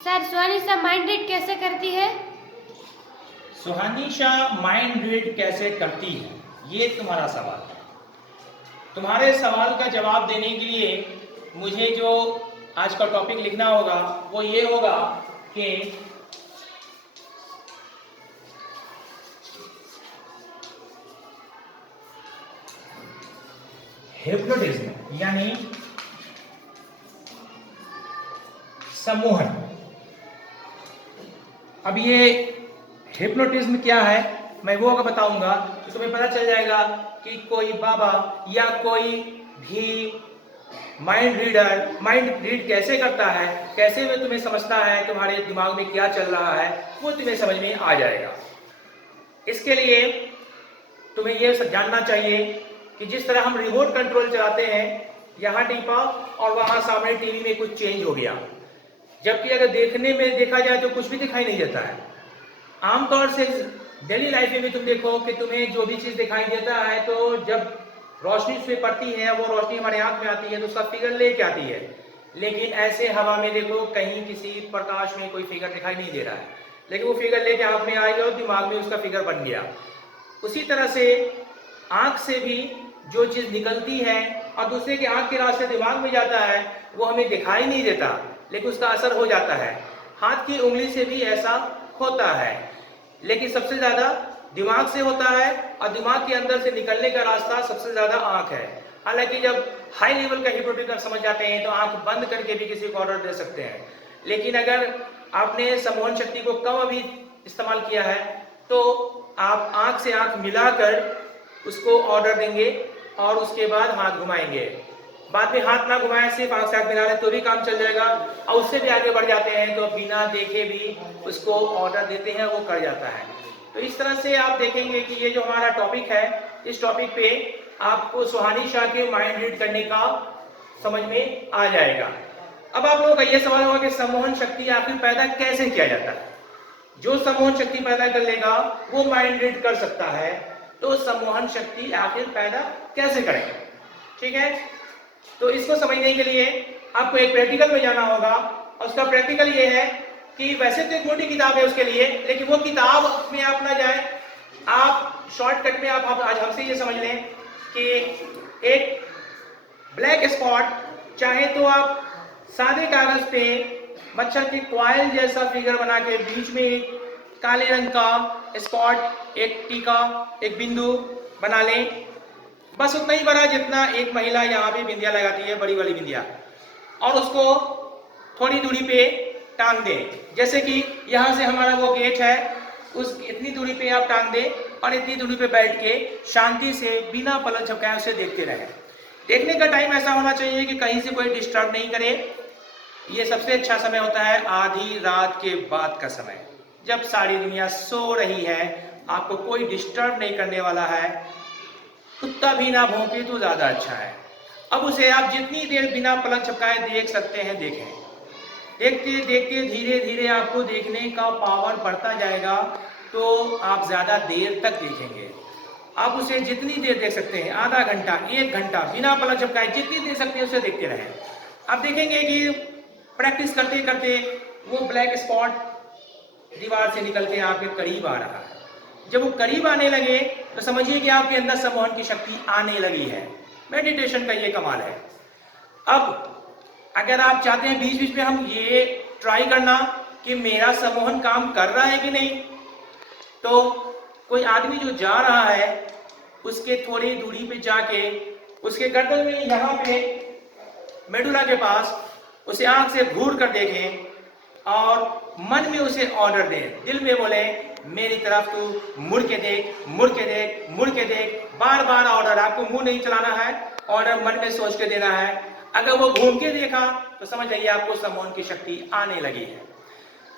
Sir सुहानीशा mind read कैसे करती है? सुहानीशा माइंड रीड कैसे करती है, ये तुम्हारा सवाल है। तुम्हारे सवाल का जवाब देने के लिए मुझे जो आज का टॉपिक लिखना होगा वो ये होगा कि हिप्नोटिज्म यानी सम्मोहन। अब ये हिप्नोटिज्म क्या है मैं वो अगर बताऊंगा तो तुम्हें पता चल जाएगा कि कोई बाबा या कोई भी माइंड रीड कैसे करता है, कैसे वे तुम्हें समझता है, तुम्हारे दिमाग में क्या चल रहा है वो तुम्हें समझ में आ जाएगा। इसके लिए तुम्हें ये जानना चाहिए कि जिस तरह हम रिमोट कंट्रोल चलाते हैं, यहाँ टीपा और वहां सामने टीवी में कुछ चेंज हो गया, जबकि अगर देखने में देखा जाए तो कुछ भी दिखाई नहीं देता है। आमतौर से डेली लाइफ में भी तुम देखो कि तुम्हें जो भी चीज दिखाई देता है तो जब रोशनी उस पर पड़ती है वो रोशनी हमारे आंख में आती है तो उसका फिगर लेके आती है, लेकिन ऐसे हवा में देखो कहीं किसी प्रकाश में कोई फिगर दिखाई नहीं दे रहा है, लेकिन वो फिगर लेके आंख में आएगा और दिमाग में उसका फिगर बन गया। उसी तरह से आंख से भी जो चीज निकलती है और दूसरे के आंख के रास्ते दिमाग में जाता है वो हमें दिखाई नहीं देता, लेकिन उसका असर हो जाता है। हाथ की उंगली से भी ऐसा होता है, लेकिन सबसे ज्यादा दिमाग से होता है और दिमाग के अंदर से निकलने का रास्ता सबसे ज्यादा आंख है। हालांकि जब हाई लेवल का हिप्नोटिज्म समझ जाते हैं तो आंख बंद करके भी किसी को ऑर्डर दे सकते हैं, लेकिन अगर आपने सम्मोहन शक्ति को कम अभी इस्तेमाल किया है तो आप आंख से आंख मिलाकर उसको ऑर्डर देंगे और उसके बाद हाथ घुमाएंगे। बाद में हाथ ना घुमाए सिर्फ आंख से आंख मिला लें तो भी काम चल जाएगा, और उससे भी आगे बढ़ जाते हैं तो बिना देखे भी उसको ऑर्डर देते हैं, वो कर जाता है। तो इस तरह से आप देखेंगे कि ये जो हमारा टॉपिक है, इस टॉपिक पे आपको सुहानीशा के माइंड रीड करने का समझ में आ जाएगा। अब आप लोगों का ये सवाल होगा कि सम्मोहन शक्ति आखिर पैदा कैसे किया जाता है। जो सम्मोहन शक्ति पैदा कर लेगा वो माइंड रीड कर सकता है, तो सम्मोहन शक्ति आखिर पैदा कैसे करेगा, ठीक है। तो इसको समझने के लिए आपको एक प्रैक्टिकल में जाना होगा, और उसका प्रैक्टिकल ये है कि वैसे तो एक मोटी किताब है उसके लिए, लेकिन वो किताब में आप ना जाए, आप शॉर्टकट में आप आज हमसे ये समझ लें कि एक ब्लैक स्पॉट चाहे तो आप सादे कागज पे मच्छर के कॉइल जैसा फिगर बना के बीच में एक काले रंग का स्पॉट, एक टीका, एक बिंदु बना लें, बस उतना ही बड़ा जितना एक महिला यहाँ पे बिंदिया लगाती है, बड़ी वाली बिंदिया, और उसको थोड़ी दूरी पे टांग दें। जैसे कि यहाँ से हमारा वो गेट है, उस इतनी दूरी पे आप टांग दें और इतनी दूरी पे बैठ के शांति से बिना पलक झपकाए उसे देखते रहें। देखने का टाइम ऐसा होना चाहिए कि कहीं से कोई डिस्टर्ब नहीं करे। ये सबसे अच्छा समय होता है आधी रात के बाद का समय, जब सारी दुनिया सो रही है, आपको कोई डिस्टर्ब नहीं करने वाला है, कुत्ता भी ना भौंके तो ज्यादा अच्छा है। अब उसे आप जितनी देर बिना पलक झपकाए देख सकते हैं देखें। देखते देखते धीरे धीरे आपको देखने का पावर बढ़ता जाएगा, तो आप ज्यादा देर तक देखेंगे। आप उसे जितनी देर देख सकते हैं, आधा घंटा, 1 घंटा, बिना पलक झपकाए जितनी देर सकते हैं उसे देखते रहें। आप देखेंगे कि प्रैक्टिस करते करते वो ब्लैक स्पॉट दीवार से निकल के आपके करीब आ रहा है। जब वो करीब आने लगे तो समझिए कि आपके अंदर सम्मोहन की शक्ति आने लगी है। मेडिटेशन का ये कमाल है। अब अगर आप चाहते हैं बीच बीच में हम ये ट्राई करना कि मेरा सम्मोहन काम कर रहा है कि नहीं, तो कोई आदमी जो जा रहा है उसके थोड़ी दूरी पे जाके उसके गर्दन में यहाँ पे मेडुला के पास उसे आंख से घूर कर देखें और मन में उसे ऑर्डर दें। दिल में बोले मेरी तरफ तू मुड़ के देख, मुड़ के देख, मुड़ के देख, बार बार ऑर्डर। आपको मुंह नहीं चलाना है, ऑर्डर मन में सोच के देना है। अगर वो घूम के देखा तो समझ जाइए आपको सम्मोहन की शक्ति आने लगी है।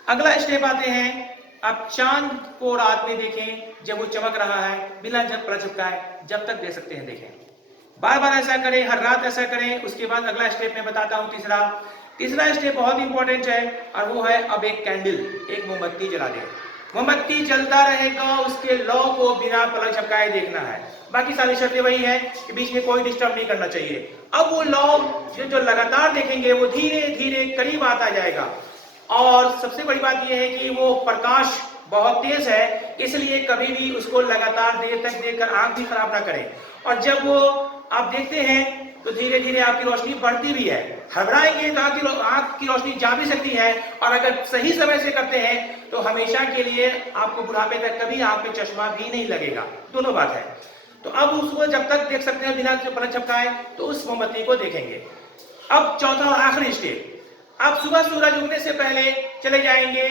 अगला स्टेप आते हैं, आप चांद को रात में देखें जब वो चमक रहा है, बिना पलक झपकाए जब तक दे सकते हैं देखें। बार बार ऐसा करें, हर रात ऐसा करें। उसके बाद अगला स्टेप मैं बताता हूँ, तीसरा स्टेप बहुत इंपॉर्टेंट है, और वो है अब एक कैंडल, एक मोमबत्ती जला दें। मोमबत्ती जलता रहेगा, उसके लौ को बिना पलक झपकाए देखना है। बाकी सारी शर्तें वही है कि बीच में कोई डिस्टर्ब नहीं करना चाहिए। अब वो लौ जो लगातार देखेंगे वो धीरे धीरे करीब आता जाएगा, और सबसे बड़ी बात यह है कि वो प्रकाश बहुत तेज है, इसलिए कभी भी उसको लगातार देर तक देखकर आंख भी खराब ना करें। और जब वो आप देखते हैं तो धीरे धीरे आपकी रोशनी बढ़ती भी है। घबराएंगे तो आंख की रोशनी जा भी सकती है, और अगर सही समय से करते हैं तो हमेशा के लिए आपको बुढ़ापे तक कभी आंख पे चश्मा भी नहीं लगेगा। दोनों बात है। तो अब उसको जब तक देख सकते हैं बिना पलक झपकाए, तो उस मोमबत्ती को देखेंगे। अब चौथा और आखिरी स्टेप, आप सुबह सूरज उगने से पहले चले जाएंगे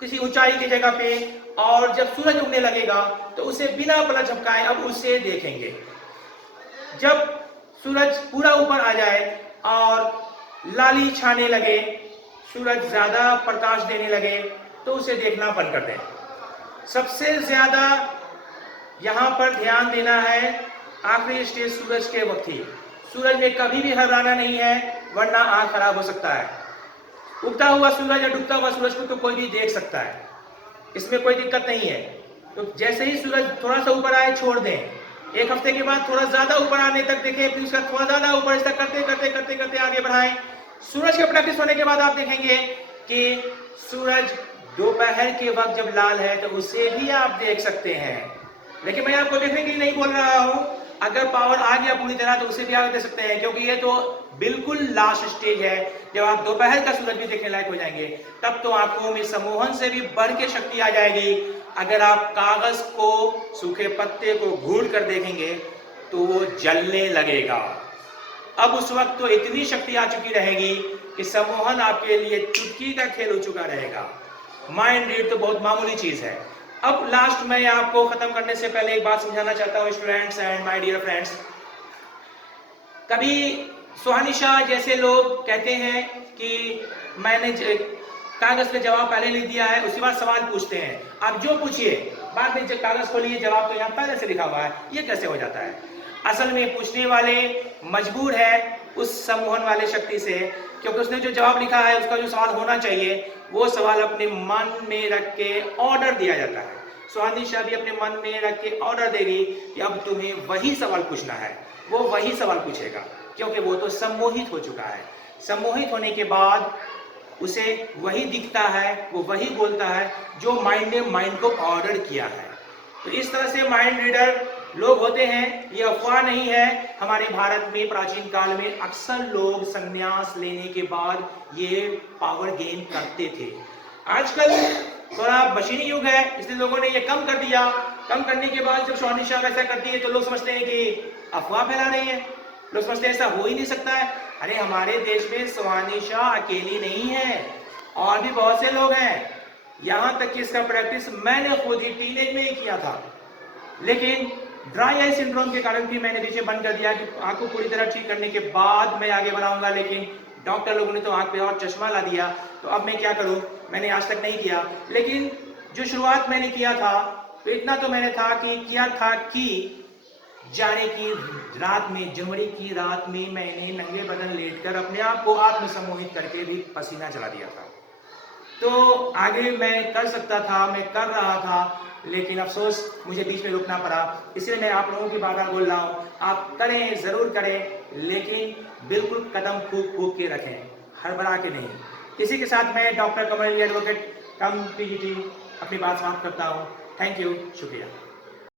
किसी ऊंचाई की जगह पे, और जब सूरज उगने लगेगा तो उसे बिना पलक झपकाए अब उसे देखेंगे। जब सूरज पूरा ऊपर आ जाए और लाली छाने लगे, सूरज ज्यादा प्रकाश देने लगे, तो उसे देखना बंद कर दें। सबसे ज्यादा यहाँ पर ध्यान देना है आखिरी स्टेज सूरज के वक्त ही। सूरज में कभी भी घबराना नहीं है, वरना आंख खराब हो सकता है। उगता हुआ सूरज या डूबता हुआ सूरज को तो कोई भी देख सकता है, इसमें कोई दिक्कत नहीं है। तो जैसे ही सूरज थोड़ा सा ऊपर आए छोड़ दें, एक हफ्ते के बाद थोड़ा ज्यादा ऊपर आने तक देखें, फिर उसका थोड़ा ज्यादा ऊपर इस तक करते करते करते करते आगे बढ़ाएं। सूरज के प्रैक्टिस होने के बाद आप देखेंगे कि सूरज दोपहर के वक्त जब लाल है तो उसे भी आप देख सकते हैं। लेकिन मैं आपको देखने के लिए नहीं बोल रहा हूं, अगर पावर आ गया पूरी तरह तो उसे भी आप देख सकते हैं, क्योंकि ये तो बिल्कुल लास्ट स्टेज है। जब आप दोपहर का सूरज भी देखने लायक हो जाएंगे, तब तो आंखों में सम्मोहन से भी बढ़ के शक्ति आ जाएगी। अगर आप कागज को, सूखे पत्ते को घूर कर देखेंगे तो वो जलने लगेगा। अब उस वक्त तो इतनी शक्ति आ चुकी रहेगी कि सम्मोहन आपके लिए चुटकी का खेल हो चुका रहेगा। माइंड रीड तो बहुत मामूली चीज है। अब लास्ट में आपको खत्म करने से पहले एक बात समझाना चाहता हूं students and my dear friends. कभी सुहानी शाह जैसे लोग कहते हैं कि मैंने कागज का जवाब पहले लिख दिया है, उसके बाद सवाल पूछते हैं। आप जो पूछिए, बाद में जब कागज खोलिए जवाब तो यहाँ पहले से लिखा हुआ है, ये कैसे हो जाता है? असल में पूछने वाले मजबूर है उस सम्मोहन वाले शक्ति से, क्योंकि उसने जो जवाब लिखा है, उसका जो सवाल होना चाहिए, वो सवाल अपने मन में रख के ऑर्डर दिया जाता है। सुहानी शाह भी अपने मन में रख के ऑर्डर देगी कि अब तुम्हें वही सवाल पूछना है, वो वही सवाल पूछेगा, क्योंकि वो तो सम्मोहित हो चुका है। सम्मोहित होने के बाद उसे वही दिखता है, वो वही बोलता है जो माइंड ने माइंड को ऑर्डर किया है। तो इस तरह से माइंड रीडर लोग होते हैं, ये अफवाह नहीं है। हमारे भारत में प्राचीन काल में अक्सर लोग संन्यास लेने के बाद ये पावर गेन करते थे। आजकल थोड़ा मशीनी युग है, इसलिए लोगों ने ये कम कर दिया। कम करने के बाद जब सुहानी शाह ऐसा करती है तो लोग समझते हैं कि अफवाह फैला रही है, लोग समझते हैं ऐसा हो ही नहीं सकता है। अरे हमारे देश में सुहानी शाह अकेली नहीं है, और भी बहुत से लोग हैं। यहाँ तक कि इसका प्रैक्टिस मैंने खुद ही टीनेज में ही किया था, लेकिन ड्राई आई सिंड्रोम के कारण भी मैंने पीछे बंद कर दिया कि आंख को पूरी तरह ठीक करने के बाद मैं आगे बढ़ाऊंगा। लेकिन डॉक्टर लोगों ने तो आंख पे और चश्मा ला दिया, तो अब मैं क्या करूं? मैंने आज तक नहीं किया, लेकिन जो शुरुआत मैंने किया था तो इतना तो मैंने किया था कि जाड़े की रात में, जनवरी की रात में मैंने नंगे बदन लेटकर अपने आप को आत्मसम्मोहित करके भी पसीना चला दिया था। तो आगे मैं कर सकता था, मैं कर रहा था, लेकिन अफसोस मुझे बीच में रुकना पड़ा। इसलिए मैं आप लोगों की बात बोल रहा हूँ, आप करें, जरूर करें, लेकिन बिल्कुल कदम फूक के रखें, हड़बड़ा के नहीं। इसी के साथ मैं डॉक्टर कमल एडवोकेट कम पीजीटी अपनी बात समाप्त करता हूँ। थैंक यू, शुक्रिया।